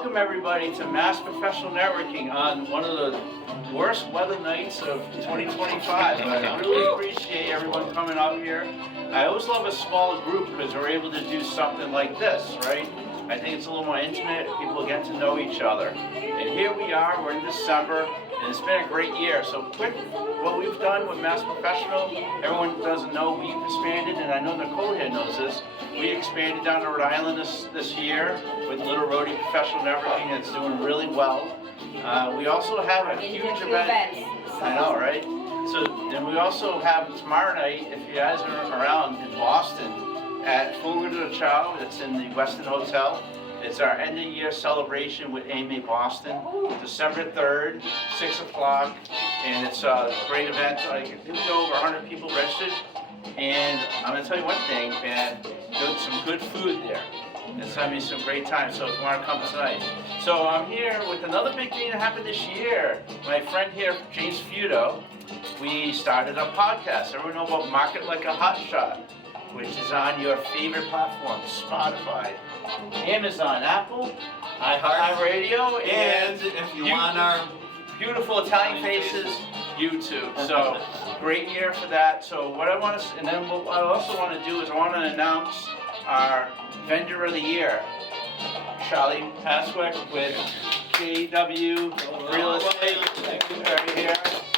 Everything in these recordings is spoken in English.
Welcome everybody to Mass Professional Networking on one of the worst weather nights of 2025. I really appreciate everyone coming out here. I always love a smaller group because we're able to do something like this, right? I think it's a little more intimate, people get to know each other. And here we are, we're in December, and it's been a great year. So quick, what we've done with Mass Professional, everyone doesn't know, we've expanded, and I know Nicole here knows this. We expanded down to Rhode Island this year with Little Roadie Professional Networking. It's doing really well. We also have a huge event. I know, right? So, and we also have tomorrow night, if you guys are around in Boston, at Fogo de Chao, it's in the Westin Hotel. It's our end of year celebration with AMA Boston, December 3rd, 6 o'clock, and it's a great event. I think we go over 100 people registered, and I'm gonna tell you one thing, man, some good food there. It's gonna be some great time, so if you wanna come tonight. So I'm here with another big thing that happened this year. My friend here, James Feudo, we started a podcast. Everyone know about Market Like a Hotshot, which is on your favorite platform, Spotify, Amazon, Apple, iHeartRadio, and if you want our beautiful Italian faces, YouTube. So great year for that. So what I want to, and then what I also want to do is I want to announce our vendor of the year, Charlie Pasewark with JW Real Estate right here.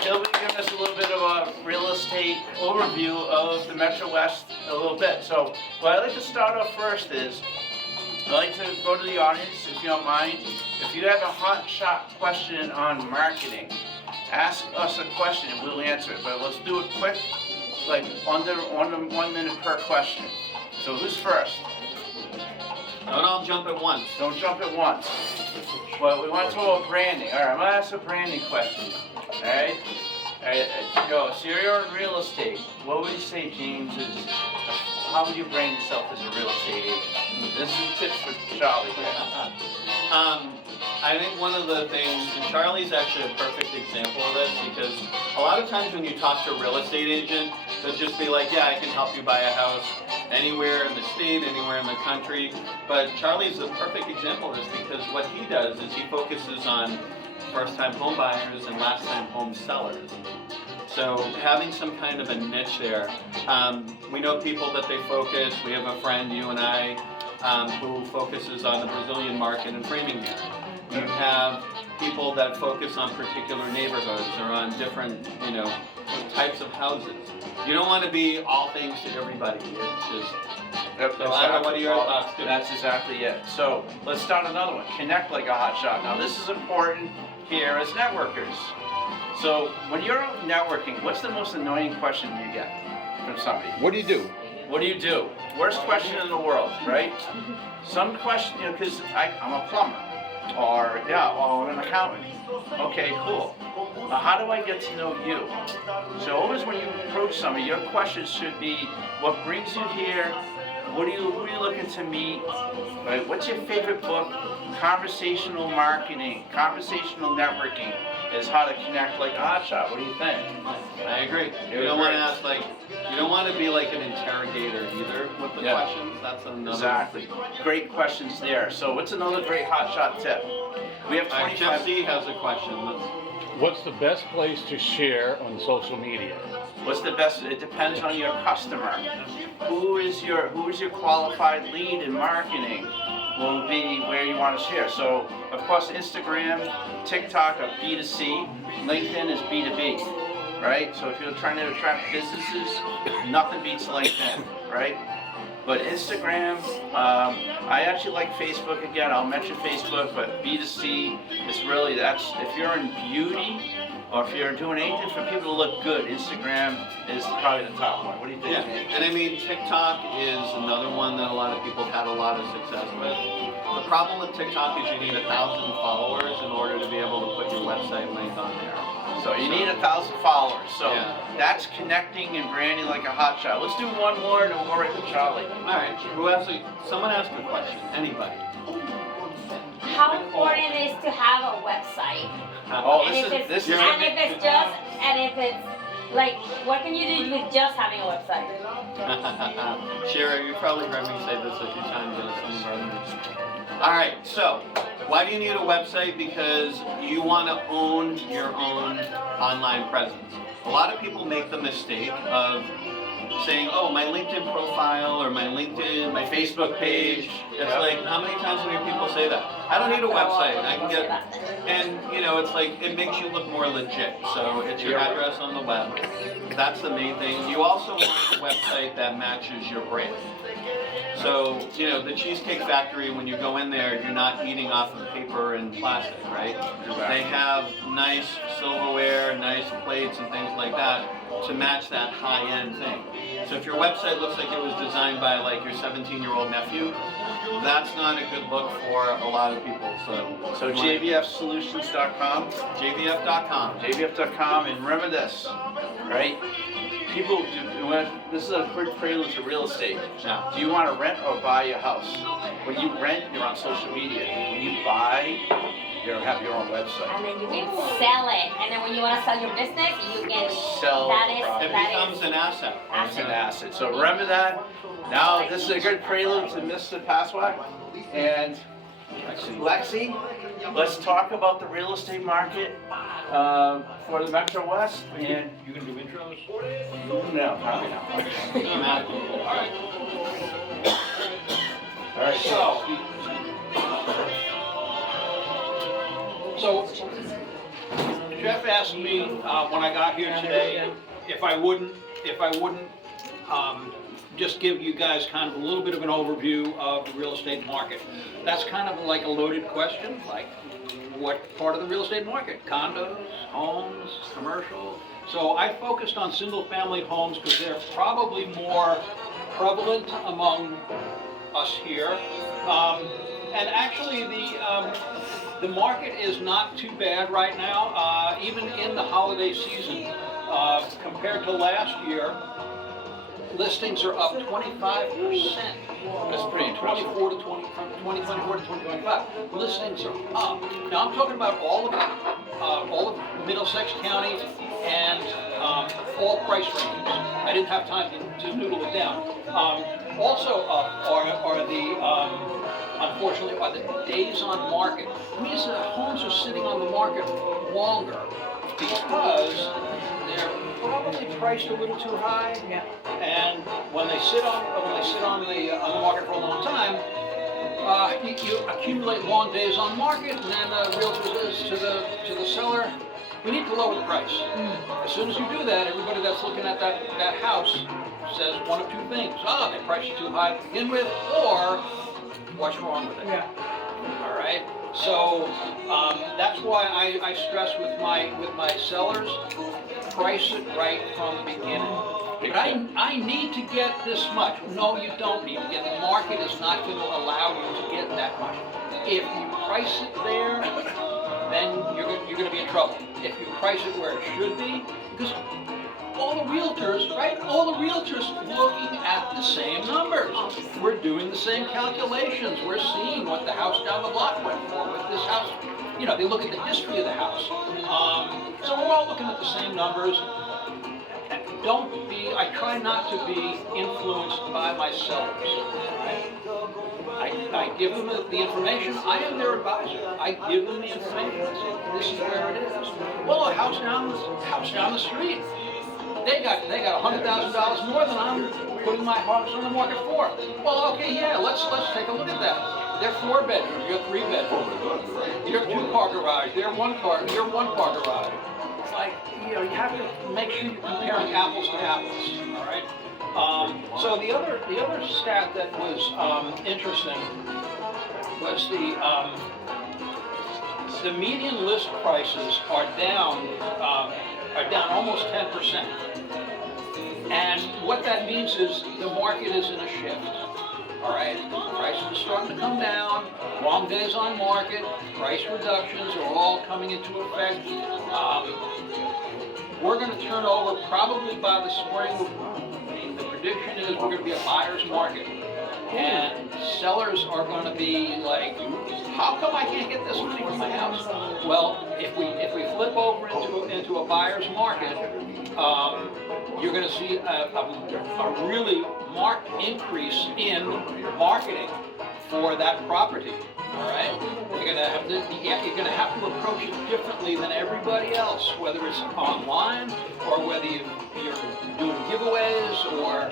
He'll be giving us a little bit of a real estate overview of the Metrowest a little bit. So what I'd like to start off first is, I'd like to go to the audience, if you don't mind. If you have a hot shot question on marketing, ask us a question and we'll answer it. But let's do it quick, like under 1 minute per question. So who's first? Don't all jump at once. Don't jump at once. Well, we want to talk about branding. All right, I'm gonna ask a branding question. All right. Go. So you're in real estate. What would you say, James? How would you brand yourself as a real estate agent? This is tips for Charlie. I think one of the things, and Charlie's actually a perfect example of this, because a lot of times when you talk to a real estate agent, they'll just be like, yeah, I can help you buy a house anywhere in the state, anywhere in the country. But Charlie's the perfect example of this because what he does is he focuses on first-time home buyers and last-time home sellers. So having some kind of a niche there. We know people that they focus. We have a friend, you and I, who focuses on the Brazilian market in Framingham. You have people that focus on particular neighborhoods or on different, types of houses. You don't want to be all things to everybody. It's just. So I don't know, what are your thoughts? That's exactly it. So let's start another one. Connect like a hotshot. Now this is important here as networkers. So when you're networking, what's the most annoying question you get from somebody? What do you do? What do you do? Worst question in the world, right? Some question, because I'm a plumber, or I'm an accountant. Okay, cool. How do I get to know you? So always when you approach somebody, your questions should be, what brings you here? Who are you looking to meet? Right? What's your favorite book? Conversational marketing, conversational networking is how to connect like a hotshot. What do you think? I agree. You don't want to ask you don't want to be like an interrogator either with the questions. That's another. Exactly. Great questions there. So what's another great hotshot tip? We have 25. Jeff C has a question. What's the best place to share on social media? What's the best? It depends on your customer. Who is your qualified lead in marketing will be where you want to share. So of course Instagram, TikTok are B2C, LinkedIn is B2B, right? So if you're trying to attract businesses, nothing beats LinkedIn, right? But Instagram, I actually like Facebook again. I'll mention Facebook, but B2C is really, if you're in beauty or if you're doing anything for people to look good, Instagram is probably the top one. What do you think? Yeah, and I mean, TikTok is another one that a lot of people have had a lot of success with. The problem with TikTok is you need 1,000 followers in order to be able to put your website link on there. So you need 1,000 followers. So that's connecting and branding like a hotshot. Let's do one more and then we'll go right to Charlie. All right. Someone asked a question. Anybody? How important it is to have a website? If it's like, what can you do with just having a website? Sherry, you probably heard me say this a few times in some of our meetings. All right, so Why do you need a website? Because you want to own your own online presence. A lot of people make the mistake of saying, oh, my LinkedIn profile or my LinkedIn, my Facebook page. It's like, how many times do you hear people say that? I don't need a website. I can get, and you know, it's like, it makes you look more legit. So it's your address on the web. That's the main thing. You also want a website that matches your brand. So, you know, the Cheesecake Factory, when you go in there, you're not eating off of paper and plastic, right? They have nice silverware, nice plates and things like that to match that high-end thing. So if your website looks like it was designed by like your 17-year-old nephew, that's not a good look for a lot of people. So jvfsolutions.com, jvf.com. jvf.com, and remember this, right? People do, this is a quick prelude to real estate. Yeah. Do you want to rent or buy a house? When you rent, you're on social media. When you buy, you have your own website. And then you can sell it. And then when you want to sell your business, you can Sell that the is property. It that becomes is an asset. It's an asset. So remember that. Now this is a good prelude to Mr. Pasewark and Lexi. Let's talk about the real estate market for the Metrowest. And You can do intros? no, probably not. All right. So, Jeff asked me when I got here today if I wouldn't just give you guys kind of a little bit of an overview of the real estate market. That's kind of like a loaded question, like what part of the real estate market? Condos, homes, commercial? So I focused on single-family homes because they're probably more prevalent among us here. And actually the market is not too bad right now, even in the holiday season. Compared to last year, listings are up 25%. That's pretty impressive. 24 to 20, from 2024 to 2025. Listings are up. Now I'm talking about all of Middlesex County and all price ranges. I didn't have time to noodle it down. Also up are the unfortunately are the days on market. It means that homes are sitting on the market longer because they're probably priced a little too high. Yeah. And when they sit on the market for a long time, you accumulate long days on market, and then the realtor says to the seller, we need to lower the price. As soon as you do that, everybody that's looking at that house says one of two things. They priced it too high to begin with, or what's wrong with it? Yeah. All right. So that's why I stress with my sellers, price it right from the beginning. But I need to get this much. No, you don't need to get. The market is not going to allow you to get that much. If you price it there, then you're going to be in trouble. If you price it where it should be, because all the realtors, right? All the realtors looking at the same numbers. We're doing the same calculations. We're seeing what the house down the block went for with this house. You know, they look at the history of the house. So we're all looking at the same numbers. I try not to be influenced by my sellers. Right? I give them the information. I am their advisor. I give them the information. I say, this is where it is. Well, a house down the street. They got $100,000 more than I'm putting my house on the market for. Well, okay, yeah, let's take a look at that. They're 4 bedroom, you're 3 bedroom. You're 2-car garage, you're 1-car garage. It's like, you know, you have to make sure you're comparing apples to apples. All right. So the other stat that was interesting was the median list prices are down almost 10%. And what that means is the market is in a shift. All right, prices are starting to come down, long days on market, price reductions are all coming into effect. We're going to turn over probably by the spring. The prediction is we're going to be a buyer's market. And sellers are going to be like, how come I can't get this money for my house? Well, if we flip over into a buyer's market, you're going to see a really marked increase in marketing for that property, all right? You're gonna have to approach it differently than everybody else, whether it's online or whether you're doing giveaways or,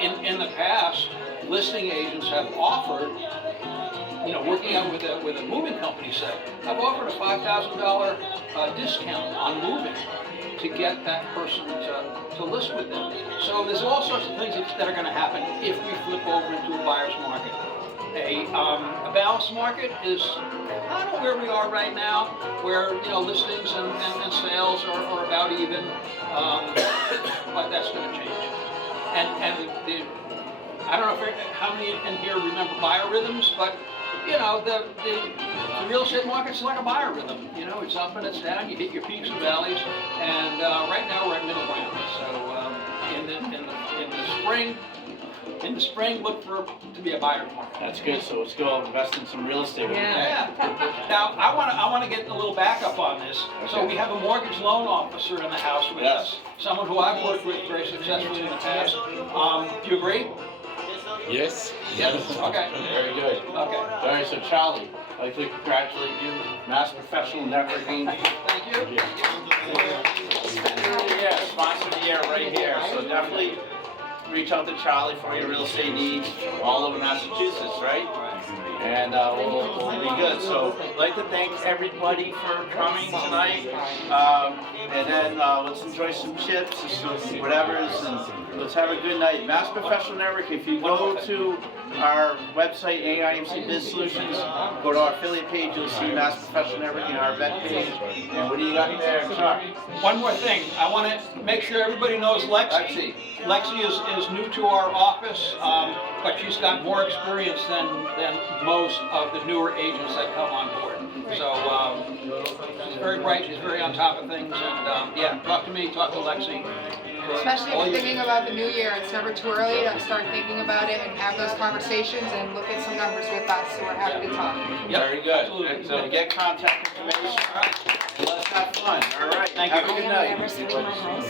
in the past, listing agents have offered, working out with a moving company, say, I've offered a $5,000 discount on moving to get that person to list with them. So there's all sorts of things that are going to happen if we flip over into a buyer's market. A balanced market is kind of where we are right now, where listings and sales are about even, but that's going to change. And I don't know how many in here remember biorhythms, but the real estate market's like a biorhythm. It's up and it's down. You hit your peaks and valleys, and right now we're at middle ground. So in the spring, look for to be a buyer's market. That's good, so let's go invest in some real estate. Yeah. Now I want to get a little backup on this. So we have a mortgage loan officer in the house with us, someone who I've worked with very successfully in the past. Do you agree? Yes. Yes. Okay. Very good. Okay. All right, so Charlie, I'd like to congratulate you, Mass Professional Networking. Thank you. Yeah, sponsor of the year right here, so definitely reach out to Charlie for your real estate needs all over Massachusetts, right? And we'll be good. So I'd like to thank everybody for coming tonight. And then let's enjoy some chips or some whatever's, and let's have a good night. Mass Professional Network, if you go to our website, AIMC Biz Solutions, go to our affiliate page, you'll see Mass Professional Networking, our event page. And what do you got there, Chuck? One more thing. I want to make sure everybody knows Lexi. Lexi is new to our office, but she's got more experience than most of the newer agents that come on board. So she's very bright, she's very on top of things, and yeah, talk to me, talk to Lexi. Especially if you're thinking about the new year, it's never too early to start thinking about it and have those conversations and look at some numbers with us, so we're happy to talk. Yep. Very good. Absolutely. So get contact information. Let's have fun. All right. Thank Have you. a good I have night. never seen my house.